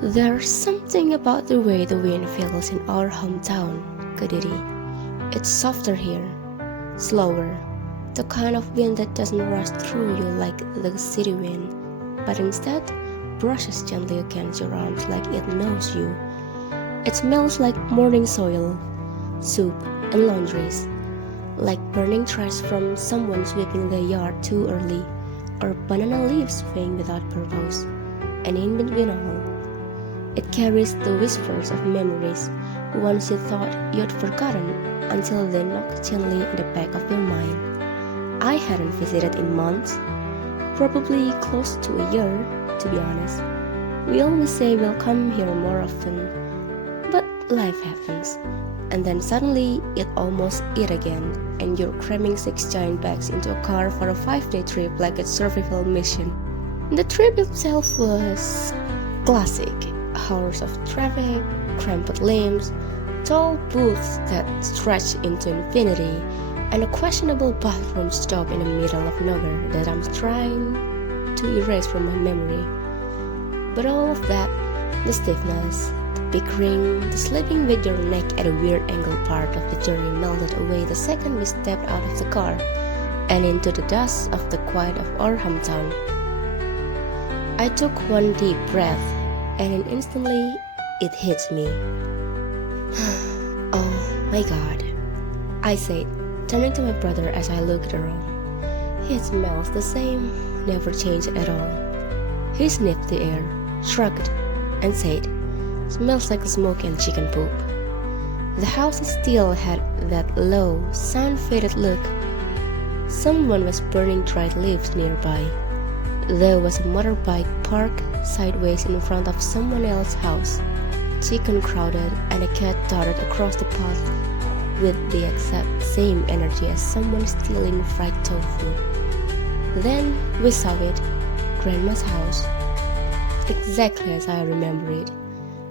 There's something about the way the wind feels in our hometown, Kadiri. It's softer here, slower, the kind of wind that doesn't rush through you like the city wind, but instead brushes gently against your arms like it knows you. It smells like morning soil, soup, and laundries, like burning trash from someone sweeping the yard too early, or banana leaves swaying without purpose. And in between all, it carries the whispers of memories once you thought you'd forgotten until they knocked gently in the back of your mind. I hadn't visited in months, probably close to a year, to be honest. We always say we'll come here more often, but life happens. And then suddenly it almost it again, and you're cramming six giant bags into a car for a 5-day trip like a survival mission. The trip itself was classic. Hours of traffic, cramped lanes, tall booths that stretch into infinity, and a questionable bathroom stop in the middle of nowhere that I'm trying to erase from my memory. But all of that, the stiffness, the bickering, the sleeping with your neck at a weird angle part of the journey melted away the second we stepped out of the car and into the dust of the quiet of our hometown. I took one deep breath, and then instantly it hits me. Oh my god, I said, turning to my brother as I looked around. He smells the same, never changed at all. He sniffed the air, shrugged, and said, "Smells like smoke and chicken poop." The house still had that low, sun-faded look. Someone was burning dried leaves nearby. There was a motorbike parked sideways in front of someone else's house. Chicken crowded and a cat darted across the path with the exact same energy as someone stealing fried tofu. Then we saw it, Grandma's house, exactly as I remember it.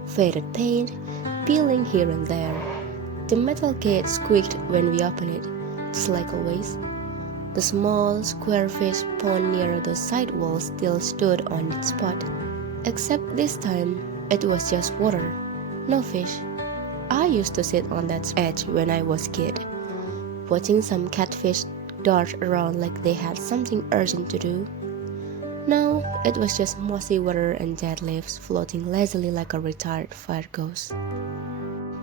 Faded paint, peeling here and there. The metal gate squeaked when we opened it, just like always. The small, square fish pond near the side wall still stood on its spot, except this time it was just water, no fish. I used to sit on that edge when I was a kid, watching some catfish dart around like they had something urgent to do. Now it was just mossy water and dead leaves floating lazily like a retired fire ghost.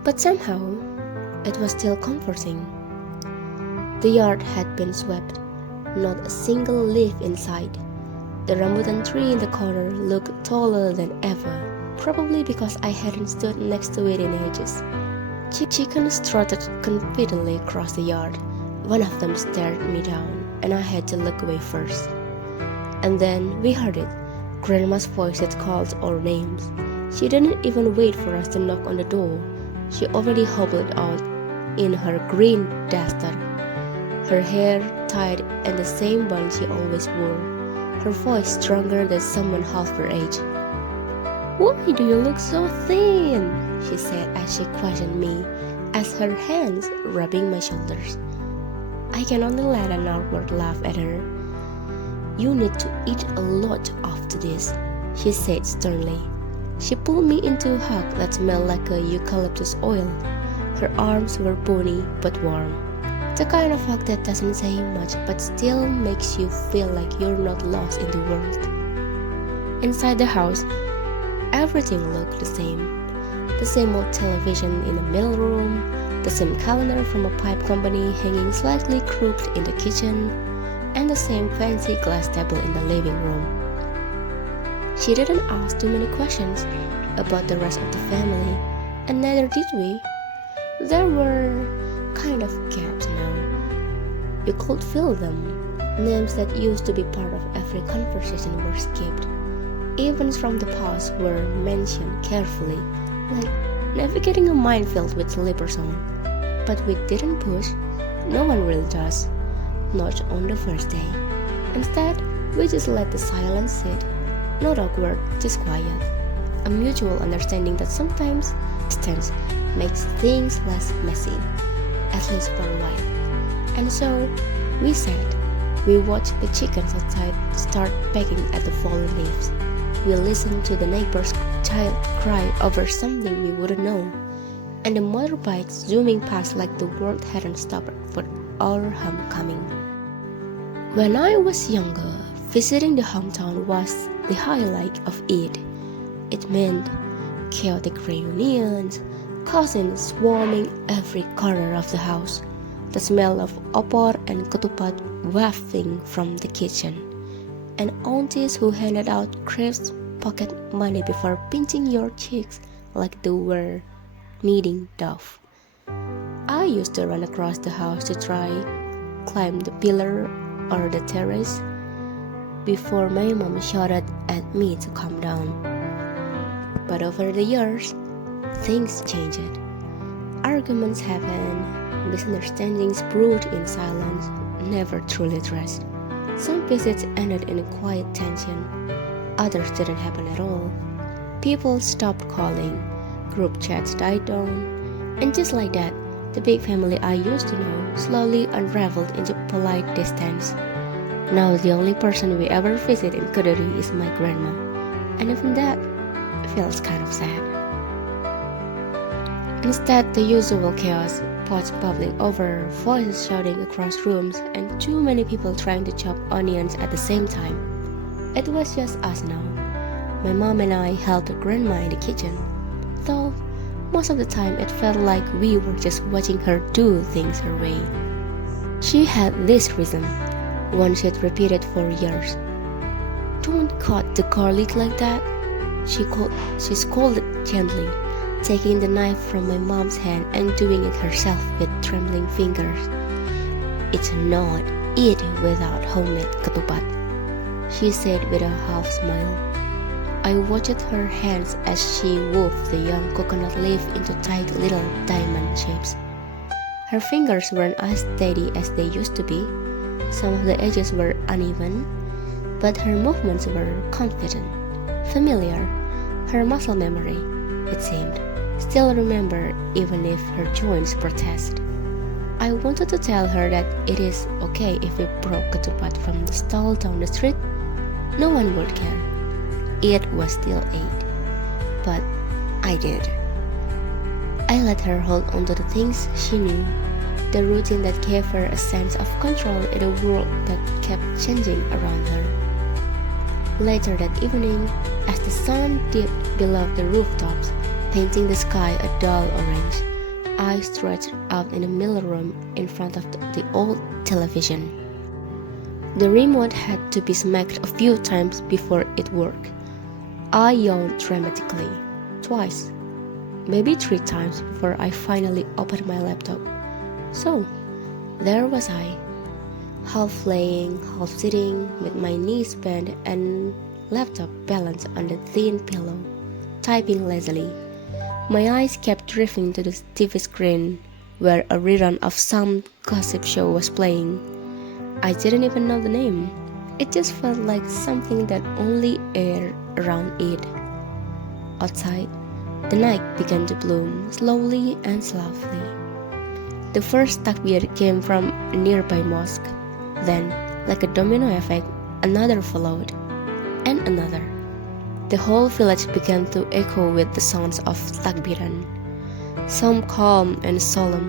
But somehow, it was still comforting. The yard had been swept, not a single leaf in sight. The rambutan tree in the corner looked taller than ever, probably because I hadn't stood next to it in ages. Chickens trotted confidently across the yard. One of them stared me down, and I had to look away first. And then we heard it, Grandma's voice that called our names. She didn't even wait for us to knock on the door. She already hobbled out in her green duster, her hair tied in the same bun she always wore, her voice stronger than someone half her age. "Why do you look so thin?" she said as she questioned me, as her hands rubbing my shoulders. I can only let an awkward laugh at her. "You need to eat a lot after this," she said sternly. She pulled me into a hug that smelled like a eucalyptus oil. Her arms were bony but warm. The kind of hug that doesn't say much but still makes you feel like you're not lost in the world. Inside the house, everything looked the same. The same old television in the middle room, the same calendar from a pipe company hanging slightly crooked in the kitchen, and the same fancy glass table in the living room. She didn't ask too many questions about the rest of the family, and neither did we. There were kind of gaps now. You could feel them. Names that used to be part of every conversation were skipped. Events from the past were mentioned carefully, like navigating a minefield with slippers on. But we didn't push. No one really does. Not on the first day. Instead, we just let the silence sit. Not awkward, just quiet. A mutual understanding that sometimes distance makes things less messy, at least for a while. And so, we watched the chickens outside start pecking at the fallen leaves. we listened to the neighbor's child cry over something we wouldn't know, and the motorbikes zooming past like the world hadn't stopped for our homecoming. When I was younger, visiting the hometown was the highlight of it. It meant chaotic reunions, cousins swarming every corner of the house, the smell of opor and ketupat wafting from the kitchen, and aunties who handed out crisp pocket money before pinching your cheeks like they were kneading dough. I used to run across the house to try climb the pillar or the terrace before my mom shouted at me to calm down. But over the years, things changed. Arguments happened, misunderstandings brewed in silence, never truly addressed. Some visits ended in a quiet tension, others didn't happen at all. People stopped calling, group chats died down, and just like that, the big family I used to know slowly unraveled into polite distance. Now the only person we ever visit in Kediri is my grandma, and even that feels kind of sad. Instead, the usual chaos, pots bubbling over, voices shouting across rooms, and too many people trying to chop onions at the same time. It was just us now. My mom and I helped grandma in the kitchen, though most of the time it felt like we were just watching her do things her way. She had this rhythm, one she'd repeated for years. "Don't cut the garlic like that," she scolded gently, taking the knife from my mom's hand and doing it herself with trembling fingers. "It's not it without homemade ketupat," she said with a half smile. I watched her hands as she wove the young coconut leaf into tight little diamond shapes. Her fingers weren't as steady as they used to be. Some of the edges were uneven, but her movements were confident, familiar. Her muscle memory, it seemed, still remembered even if her joints protest. I wanted to tell her that it is okay if we broke ketupat from the stall down the street. No one would care. It was still 8, but I did. I let her hold on to the things she knew, the routine that gave her a sense of control in a world that kept changing around her. Later that evening, as the sun dipped below the rooftops, painting the sky a dull orange, I stretched out in the middle room in front of the old television. The remote had to be smacked a few times before it worked. I yawned dramatically, twice, maybe 3 times before I finally opened my laptop. So, there was I, half laying, half sitting, with my knees bent and laptop balanced on the thin pillow, typing lazily. My eyes kept drifting to the TV screen, where a rerun of some gossip show was playing. I didn't even know the name. It just felt like something that only aired around it. Outside, the night began to bloom slowly and softly. The first takbir came from a nearby mosque. Then, like a domino effect, another followed, and another. The whole village began to echo with the sounds of takbiran, some calm and solemn,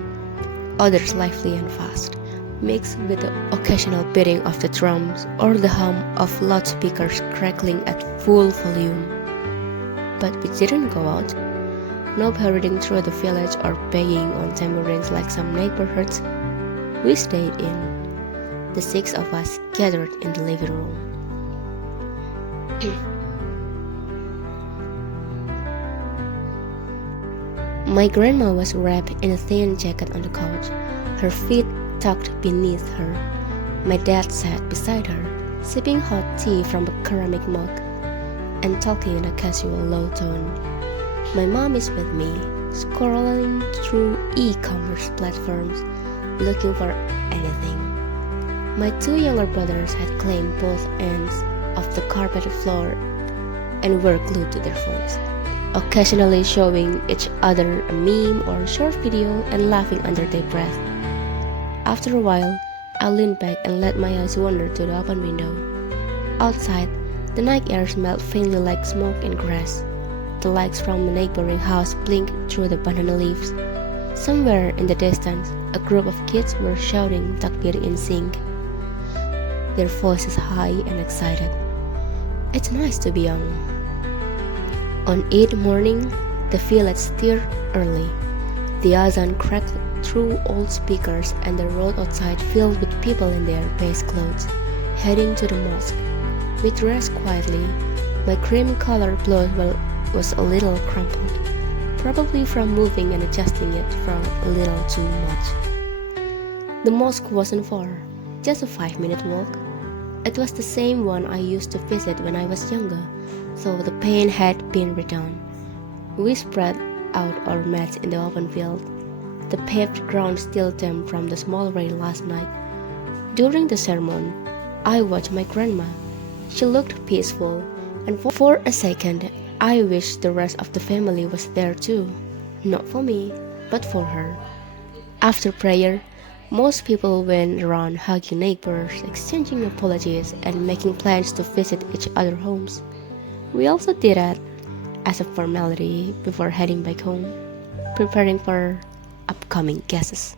others lively and fast, mixed with the occasional beating of the drums or the hum of loudspeakers crackling at full volume. But we didn't go out, no parading through the village or banging on tambourines like some neighborhoods. We stayed in. The 6 of us gathered in the living room. My grandma was wrapped in a thin jacket on the couch, her feet tucked beneath her. My dad sat beside her, sipping hot tea from a ceramic mug and talking in a casual low tone. My mom is with me, scrolling through e-commerce platforms, looking for anything. My 2 younger brothers had claimed both ends of the carpeted floor and were glued to their phones, occasionally showing each other a meme or a short video and laughing under their breath. After a while, I leaned back and let my eyes wander to the open window. Outside, The night air smelled faintly like smoke and grass. The lights from a neighboring house blinked through the banana leaves. Somewhere in the distance, a group of kids were shouting takbir in sync, their voices high and excited. It's nice to be young. On Eid morning, the village stirred early. The azan cracked through old speakers and the road outside filled with people in their best clothes, heading to the mosque. We dressed quietly. My cream-colored clothes was a little crumpled, probably from moving and adjusting it for a little too much. The mosque wasn't far, just a 5-minute walk. It was the same one I used to visit when I was younger, so the paint had been redone. We spread out our mats in the open field, the paved ground still damp from the small rain last night. During the sermon, I watched my grandma. She looked peaceful, and for a second, I wished the rest of the family was there too. Not for me, but for her. After prayer, most people went around hugging neighbors, exchanging apologies, and making plans to visit each other's homes. We also did that as a formality before heading back home, preparing for upcoming guests.